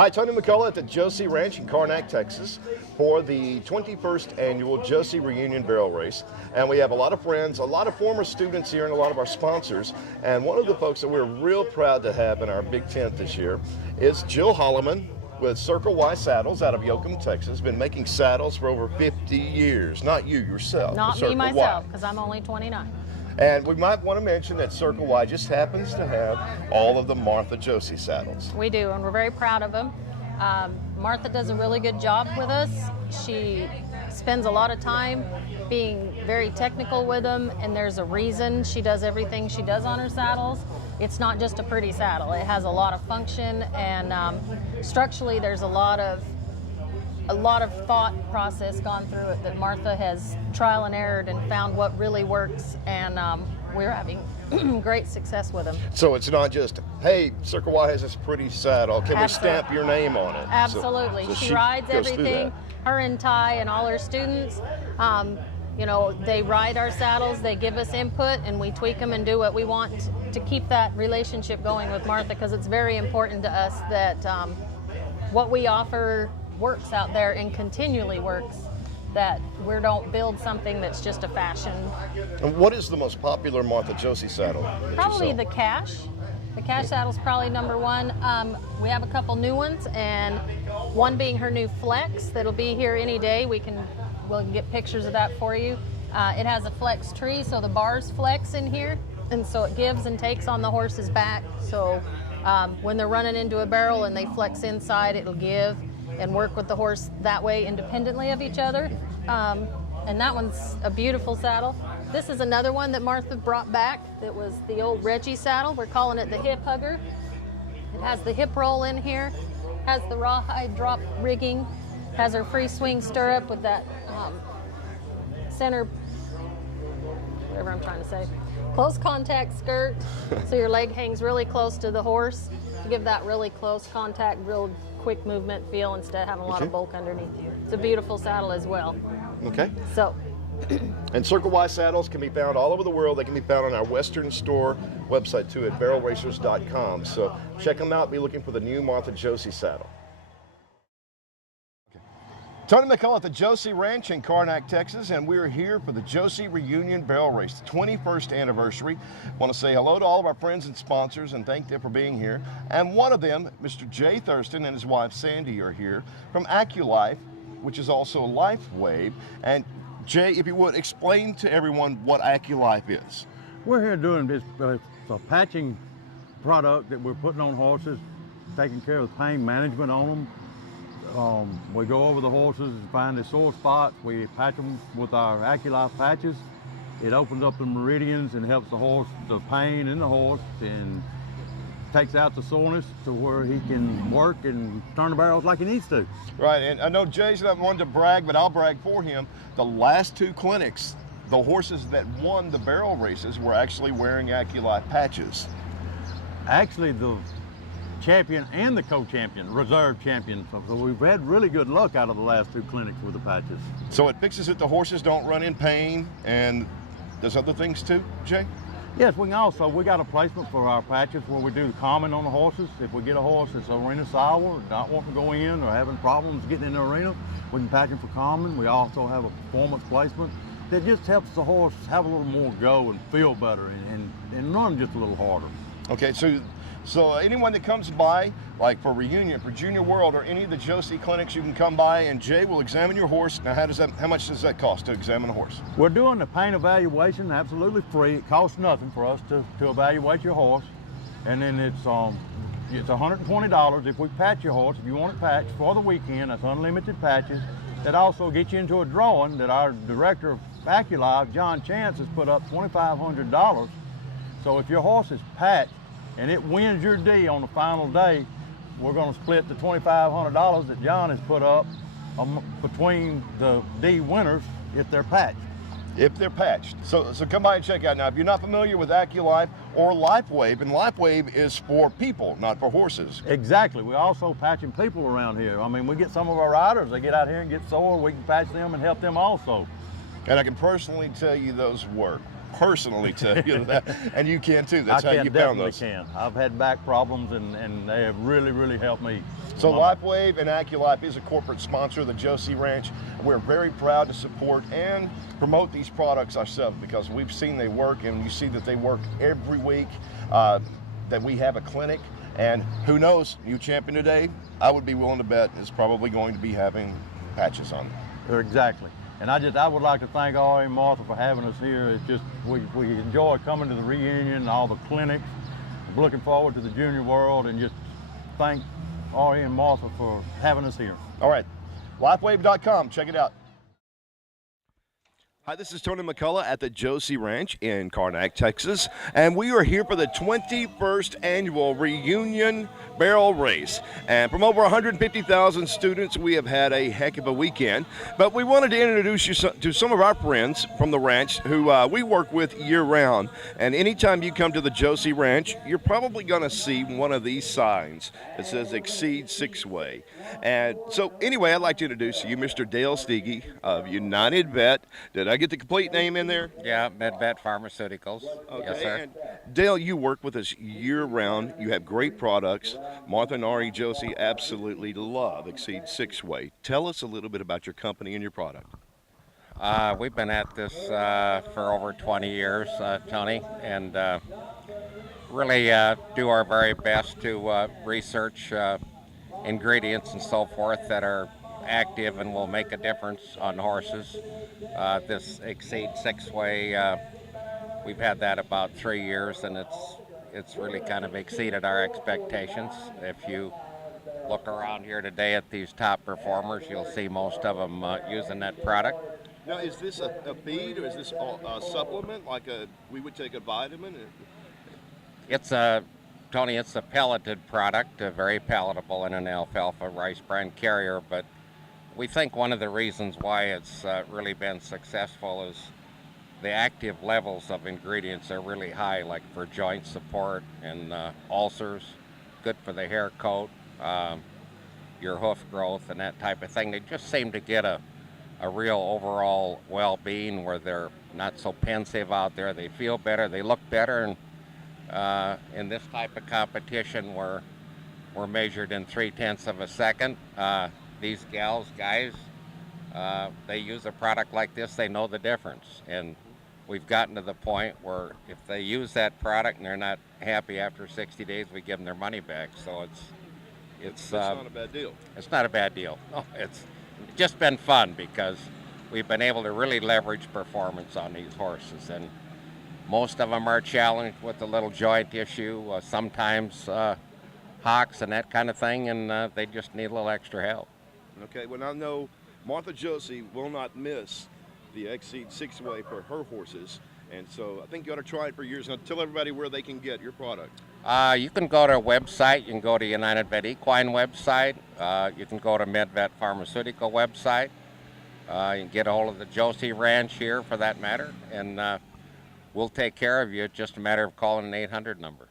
Hi, Tony McCullough at the Josey Ranch in Karnak, Texas for the 21st annual Josey Reunion Barrel Race. And we have a lot of friends, a lot of former students here, and a lot of our sponsors. And one of the folks that we're real proud to have in our big tent this year is Jill Holloman with Circle Y Saddles out of Yoakum, Texas. Been making saddles for over 50 years. Not you yourself. Not me myself, because I'm only 29. And we might want to mention that Circle Y just happens to have all of the Martha Josey saddles. We do, and we're very proud of them. Martha does a really good job with us. She spends a lot of time being very technical with them, and there's a reason she does everything she does on her saddles. It's not just a pretty saddle. It has a lot of function, and structurally there's a lot of thought process gone through it that Martha has trial and errored and found what really works, and we're having great success with them. So it's not just, hey, Circle Y has this pretty saddle, can we stamp your name on it? Absolutely. So she rides everything, her and Ty and all her students. You know, they ride our saddles, they give us input, and we tweak them and do what we want to keep that relationship going with Martha, because it's very important to us that what we offer works out there and continually works, that we don't build something that's just a fashion. And what is the most popular Martha Josey saddle? Probably the Cash. The Cash saddle's probably number one. We have a couple new ones, and one being her new Flex that'll be here any day. We'll get pictures of that for you. It has a flex tree, so the bars flex in here, and so it gives and takes on the horse's back. So when they're running into a barrel and they flex inside, it'll give and work with the horse that way independently of each other. And that one's a beautiful saddle. This is another one that Martha brought back that was the old Reggie saddle. We're calling it the Hip Hugger. It has the hip roll in here, has the rawhide drop rigging, has her free swing stirrup with that center, whatever I'm trying to say, close contact skirt, so your leg hangs really close to the horse to give that really close contact, real quick movement feel instead of having a lot of bulk underneath you. It's a beautiful saddle as well. Okay. So. And Circle Y saddles can be found all over the world. They can be found on our Western store website too at barrelracers.com. So check them out. Be looking for the new Martha Josey saddle. Tony McCullough at the Josey Ranch in Karnak, Texas, and we're here for the Josey Reunion Barrel Race, the 21st anniversary. I want to say hello to all of our friends and sponsors and thank them for being here. And one of them, Mr. Jay Thurston and his wife Sandy, are here from AccuLife, which is also LifeWave. And Jay, if you would, explain to everyone what AccuLife is. We're here doing this a patching product that we're putting on horses, taking care of the pain management on them. We go over the horses and find the sore spots. We patch them with our AccuLife patches. It opens up the meridians and helps the horse, the pain in the horse, and takes out the soreness to where he can work and turn the barrels like he needs to. Right, and I know Jay's not one to brag, but I'll brag for him. The last two clinics, the horses that won the barrel races were actually wearing AccuLife patches. Actually, the champion and the co-champion, reserve champion. So we've had really good luck out of the last two clinics with the patches. So it fixes it, the horses don't run in pain, and does other things too, Jay? Yes, we got a placement for our patches where we do the common on the horses. If we get a horse that's arena sour, not wanting to go in or having problems getting in the arena, we can patch them for common. We also have a performance placement that just helps the horse have a little more go and feel better and run just a little harder. Okay, so anyone that comes by, like for Reunion, for Junior World, or any of the Josey clinics, you can come by and Jay will examine your horse. Now, how much does that cost to examine a horse? We're doing the pain evaluation absolutely free. It costs nothing for us to evaluate your horse. And then it's $120 if we patch your horse. If you want it patched for the weekend, that's unlimited patches. That also gets you into a drawing that our director of AccuLife, John Chance, has put up $2,500. So if your horse is patched, and it wins your D on the final day, we're going to split the $2,500 that John has put up between the D winners if they're patched. If they're patched. So come by and check out. Now, if you're not familiar with AccuLife or LifeWave, and LifeWave is for people, not for horses. Exactly. We're also patching people around here. I mean, we get some of our riders, they get out here and get sore, we can patch them and help them also. And I can personally tell you those work. personally tell you that, and you can too. That's how I you found definitely those. can. I've had back problems, and they have really helped me. So LifeWave and AccuLife is a corporate sponsor of the Josey Ranch. We're very proud to support and promote these products ourselves because we've seen they work, and you see that they work every week that we have a clinic. And who knows, new champion today, I would be willing to bet is probably going to be having patches on. Exactly. And I would like to thank RA and Martha for having us here. It's just, we enjoy coming to the reunion, all the clinics. I'm looking forward to the Junior World, and just thank RA and Martha for having us here. All right, lifewave.com, check it out. Hi, this is Tony McCullough at the Josey Ranch in Karnak, Texas, and we are here for the 21st annual reunion barrel race. And from over 150,000 students, we have had a heck of a weekend. But we wanted to introduce you to some of our friends from the ranch who we work with year-round. And anytime you come to the Josey Ranch, you're probably going to see one of these signs that says Exceed 6-Way. And so anyway, I'd like to introduce you, Mr. Dale Steege of United Vet. Did I get the complete name in there? Yeah, MedVet Pharmaceuticals. Okay. Yes, sir. And Dale, you work with us year-round. You have great products. Martha and Ari Josey absolutely love Exceed 6-Way. Tell us a little bit about your company and your product. We've been at this for over 20 years, Tony, and really do our very best to research ingredients and so forth that are active and will make a difference on horses. This Exceed 6-Way, we've had that about 3 years, and it's really kind of exceeded our expectations. If you look around here today at these top performers, you'll see most of them using that product. Now, is this a feed or is this a supplement like we would take a vitamin? It's Tony, it's a pelleted product, very palatable in an alfalfa rice bran carrier, but we think one of the reasons why it's really been successful is the active levels of ingredients are really high, like for joint support and ulcers, good for the hair coat, your hoof growth and that type of thing. They just seem to get a real overall well-being where they're not so pensive out there. They feel better, they look better, and in this type of competition we're measured in 0.3 of a second. These guys, they use a product like this, they know the difference. And we've gotten to the point where if they use that product and they're not happy after 60 days, we give them their money back. So it's not a bad deal. It's not a bad deal. No, it's just been fun because we've been able to really leverage performance on these horses. And most of them are challenged with a little joint issue, sometimes hocks and that kind of thing, and they just need a little extra help. Okay, well, I know Martha Josey will not miss the Exceed 6-Way for her horses, and so I think you ought to try it for years. Now, tell everybody where they can get your product. You can go to our website. You can go to United Vet Equine website. You can go to MedVet Pharmaceutical website. You can get a hold of the Josey Ranch here, for that matter, and we'll take care of you. It's just a matter of calling an 800 number.